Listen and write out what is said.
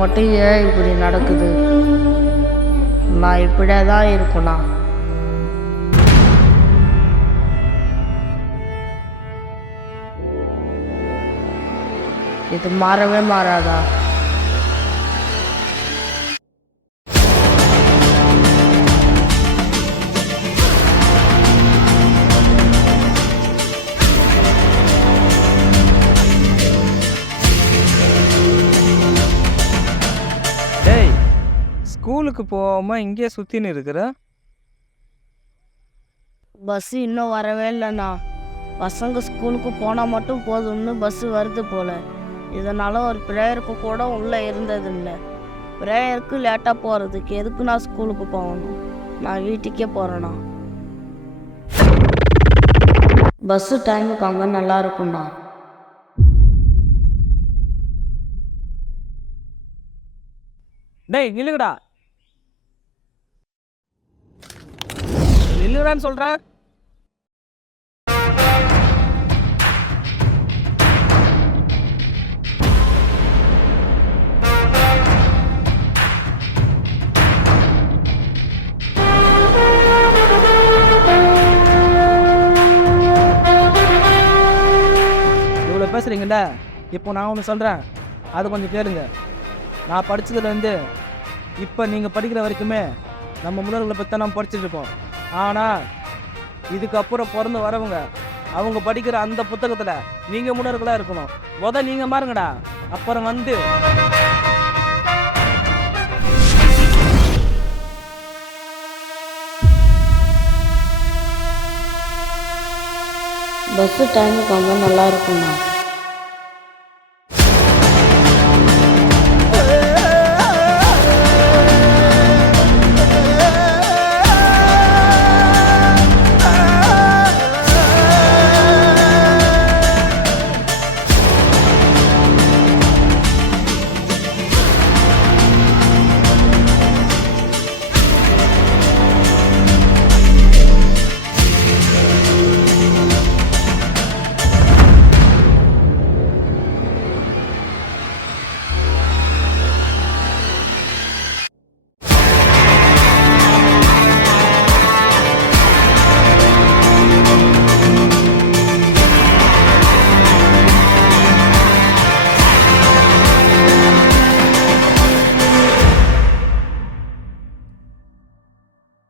மட்டும் ஏன் இப்படி நடக்குது? நான் இப்படியே தான் இருப்பேனா? இது மாறவே மாறாதா? டேய், ஸ்கூலுக்கு போகாமல் இங்கேயே சுற்றின்னு இருக்கிற? பஸ்ஸு இன்னும் வரவே இல்லைண்ணா. பசங்க ஸ்கூலுக்கு போனால் மட்டும் போதும்னு பஸ்ஸு வருது போல். இதனால் ஒரு ப்ரேயருக்கு கூட உள்ளே இருந்ததில்லை. ப்ரேயருக்கு லேட்டாக போகிறதுக்கு எதுக்கு நான் ஸ்கூலுக்கு போகணும்? நான் வீட்டுக்கே போகிறேண்ணா. பஸ்ஸு டைமுக்கு அங்கே நல்லா இருக்கும்ண்ணா. டேய் நில்லுங்கடா, நில்லுங்கடான்னு சொல்கிறேன். இவ்வளோ பேசுகிறீங்கல்ல, இப்போ நான் ஒன்று சொல்கிறேன், அது கொஞ்சம் கேளுங்க. நான் படித்ததுலேருந்து இப்போ நீங்கள் படிக்கிற வரைக்குமே நம்ம முன்னோர்களை பற்றி தான் நம்ம படிச்சுட்டு இருக்கோம். ஆனால் இதுக்கப்புறம் பிறந்து வரவங்க அவங்க படிக்கிற அந்த புத்தகத்தில் நீங்கள் முன்னோர்களாக இருக்கணும். நீங்கள் மாறுங்கடா, அப்புறம் வந்து பஸ்ஸு டைமுக்கு அங்கே நல்லா இருக்கும்ண்ணா.